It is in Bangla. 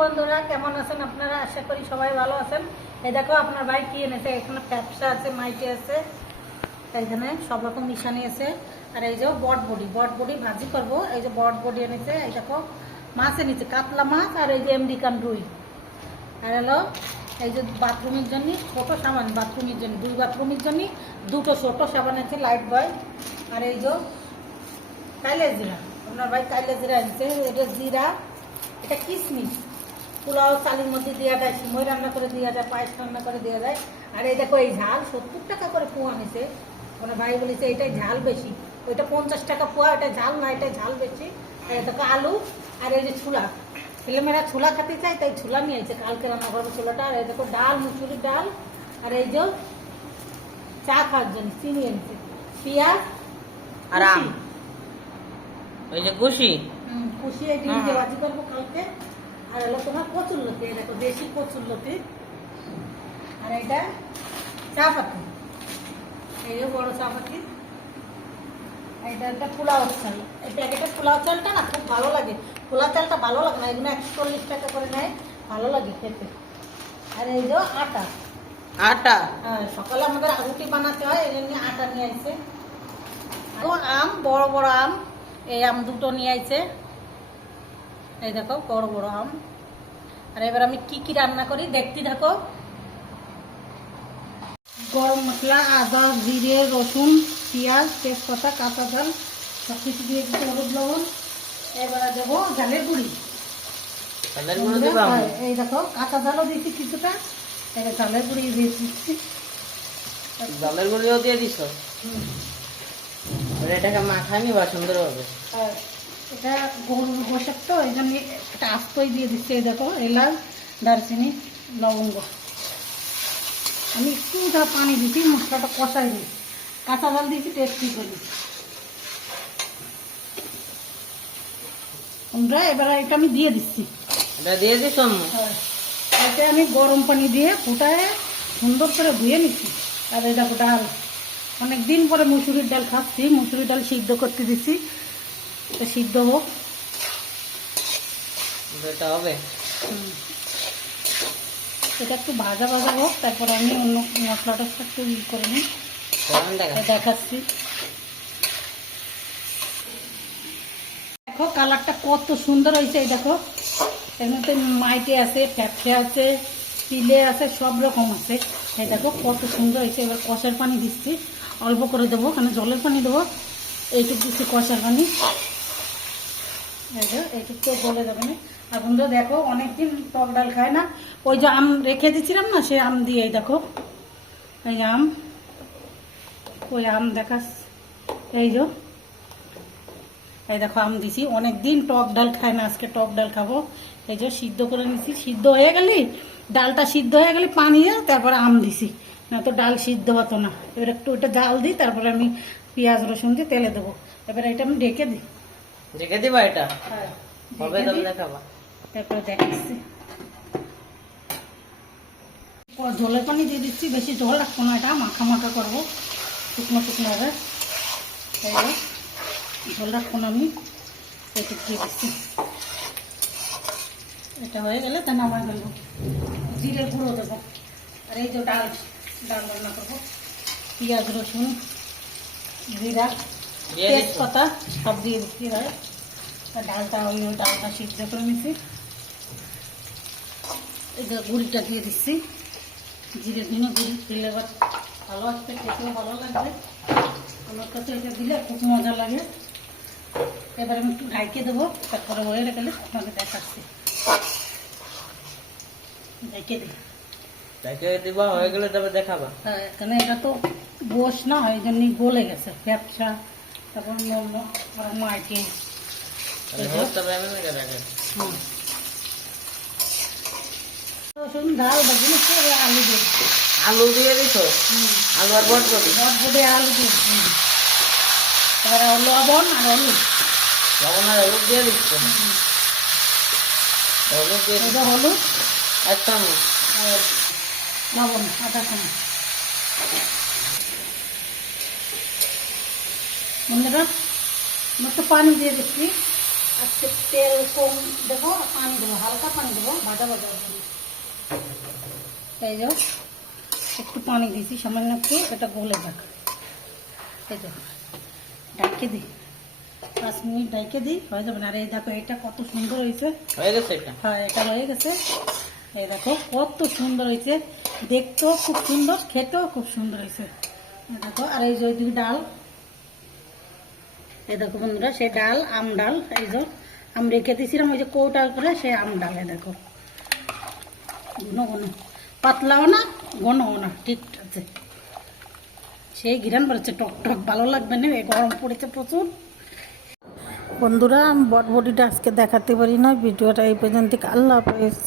বন্ধুরা, কেমন আছেন আপনারা? আশা করি সবাই ভালো আছেন। এই দেখো আপনার ভাই কি এনেছে, এখানে ব্যবসা আছে, মাইটি আছে, এখানে সব রকম মিশানি আছে। আর এই যে বটবডি ভাজি করব। এই যে বটবডি এনেছে, এই দেখো মাছ এনেছে, কাতলা মাছ, আর এই যে আমেরিকান রুই। আর হলো এই যে বাথরুমের জন্য ছোট সাবান, বাথরুমের জন্য 2 বাথরুমের জন্য 2টো ছোট সাবান আছে, লাইট বয়। আর এই যে কাইলে জিরা, আপনার ভাই কাইলে জিরা এনেছে। এটা জিরা, এটা কিশমিশ, পোলাও চালের মধ্যে দেওয়া যায়, সিমই রান্না করে দেওয়া যায়, পায়েস রান্না করে দেওয়া যায়। আর এই দেখো এই ঝাল 70 টাকা করে পোয়া নিছে। মানে ভাই বলেছে এটাই ঝাল বেশি, ওইটা 50 টাকা পোয়া, এটা ঝাল না, এটা ঝাল বেশি। আর দেখো আলু, আর এই যে ছোলা, ছেলেমেয়েরা ছোলা খেতে চাই, তাই ছোলা নিয়ে আসছে, কালকে রান্না করবো ছোলাটা। আর এই দেখো ডাল, মুসুরির ডাল, আর এই যে চা খাওয়ার জন্য চিনি এনেছে, পেঁয়াজ আর আম, ওই যে খুশি খুশি এই ডিমকে ভাজি করবো কালকে। আর হলো তোমার কচুর লতি, দেখো দেশি কচুর লতি। আর এটা চা পাতি, এই যে বড় চা পাতি। এটা একটা পোলাও চাল, এই প্যাকেটের পোলাও চালটা না খুব ভালো লাগে, পোলাও চালটা ভালো লাগে না, এগুলো 140 টাকা করে নেয়, ভালো লাগে খেতে। আর এই যে আটা, হ্যাঁ সকালে আমাদের রুটি বানাতে হয়, এই জন্য আটা নিয়ে আসছে। আম, বড় বড় আম, এই আম 2টো নিয়ে আসছে, এই দেখো বড় বড় আম। আর এবার আমি কি কি রান্না করি দেখতে থাকো। গরম মশলা, আদা, জিরে, রসুন, পেঁয়াজ, তেজপাতা, কাঁচা ঝাল সব কিছু দিয়ে দিচ্ছি, হলুদ লবণ। এবার দেবো ঝালের গুঁড়ি, এই দেখো কাঁচা ঝালও দিচ্ছি কিছুটা, এবার ঝালের গুঁড়ি দিয়ে দিচ্ছি। জলের গুঁড়িও দিয়ে দিছো? এটাকে মাখায় নিবা সুন্দর হবে। এটা গরুর গোশত তো, এই জন্য একটা আস্তই দিয়ে দিচ্ছি। এই দেখো এলাচ, দারচিনি, লবঙ্গ। আমি একটু পানি দিচ্ছি, মশলাটা কষাই দিই, কাঁচা জল দিয়েছি টেস্টি করি। তোমরা এবার এটা আমি দিয়ে দিচ্ছি, এটা দিয়ে দিছো? এতে আমি গরম পানি দিয়ে ফুটায় সুন্দর করে ধুয়ে নিচ্ছি। আর এই দেখো ডাল, অনেকদিন পরে মুসুরির ডাল খাচ্ছি, মুসুরির ডাল সিদ্ধ করতে দিচ্ছি, সিদ্ধ হোক, এটা হবে। এটা একটু ভাজা ভাজা হোক, তারপরে আমি অন্য মশলাটা একটু করে নিই, দেখাচ্ছি। দেখো কালারটা কত সুন্দর হয়েছে, এই দেখো এর মধ্যে মাইটে আছে, ফ্যাপসে আছে, তিলে আছে, সব রকম আছে। এই দেখো কত সুন্দর হয়েছে। এবার কষার পানি দিচ্ছি, অল্প করে দেবো, কারণ জলের পানি দেবো, এইটুকু দিচ্ছি কষার পানি। এইটুকু তো বলে যাবে না। আর বন্ধুরা দেখো অনেকদিন টক ডাল খায় না, ওই যে আম রেখে দিচ্ছিলাম না, সে আম দিয়ে এই দেখো, এই আম, ওই আম দেখাস, এই যে এই দেখো আম দিছি, অনেকদিন টক ডাল খায় না, আজকে টক ডাল খাবো। এই যে সিদ্ধ করে নিছি, সিদ্ধ হয়ে গেলি, ডালটা সিদ্ধ হয়ে গেলে পানি দিয়ে তারপরে আম দিছি, না তো ডাল সিদ্ধ হতো না। এবার একটু ওটা জাল দিই, তারপরে আমি পেঁয়াজ রসুন দিয়ে তেলে দেবো। এবার এটা আমি ঢেকে দিই, ঢেকে দিবা? এটা হ্যাঁ হবে, তাহলে দেখাবা, তারপরে দেখাচ্ছি। ঝোলের পানি দিয়ে দিচ্ছি, বেশি ঝোল রাখবো না, এটা মাখা মাখা করবো, শুকনো শুকনো হবে। ঝোল রাখবো না আমি, একটু দিয়ে দিচ্ছি। এটা হয়ে গেলে তা নামাই ফেলবো, জিরে গুঁড়ো দেবো। আর এই যে ডাল রান্না করবো, পেঁয়াজ রসুন জিরা তেজপাতা সব দিয়ে দিচ্ছি। হয় আর ডালটা, ওই ডালটা সিদ্ধ করে নিচ্ছি, এই যে গুঁড়িটা দিয়ে দিচ্ছি, জিরে দিন গুঁড়ি দিলে এবার ভালো আসবে, খেতেও ভালো লাগবে। আমার কাছে এটা দিলে খুব মজা লাগে। এবার আমি একটু ঢাইকে দেবো, তারপরে হয়ে গেলে আপনাকে দেখাচ্ছি। ঢাইকে দিই, দিবা, হয়ে গেলে তবে দেখাবা। হ্যাঁ এখানে এটা তো গোশ না, এই জন্যই গলে গেছে, ব্যবসা, তারপর মাইকে রসুন ডাল বাকি আলু দিয়ে, আলু দিয়ে দিছো? আলু আর বটবটি, আলু দিয়ে, এবার লবণ আর হলুদ, লবণ আর হলুদ দিয়ে দিচ্ছ? হলুদ দিয়ে দিচ্ছ, হলুদ 1 চামচ, লবণ 1/2 চামচ। বন্ধুরা একটু পানি দিয়ে দিচ্ছি, আজকে তেল কম দেবো, পানি দেবো, হালকা পানি দেবো, ভাজা ভাজা করে। এই যে একটু পানি দিয়েছি সামান্য একটু, এটা গলে যাক। এই যে ঢাকে দিই, 5 মিনিট ঢাকে দিই, হয়ে যাবে না। আর এই দেখো এটা কত সুন্দর হয়েছে। হয়ে গেছে এটা? হ্যাঁ, এটা হয়ে গেছে। এই দেখো কত সুন্দর হয়েছে, দেখতেও খুব সুন্দর, খেতেও খুব সুন্দর হয়েছে। এই দেখো, আর এই যে ওইদিকে ডাল, এই দেখো বন্ধুরা, সেই ডাল আম ডাল, এই যে আম রেখে দিয়েছিলাম ওই যে কৌটা করে, সেই আম ডাল। এই দেখো ঘন ঘন, পাতলাও না ঘনও না, ঠিক আছে। সেই ঘিরান পড়েছে টক টক, ভালো লাগবে না, এই গরম পড়েছে প্রচুর। বন্ধুরা, আমি বটবটিটা আজকে দেখাতে পারি না, ভিডিওটা এই পর্যন্ত। আল্লাহ হাফেজ।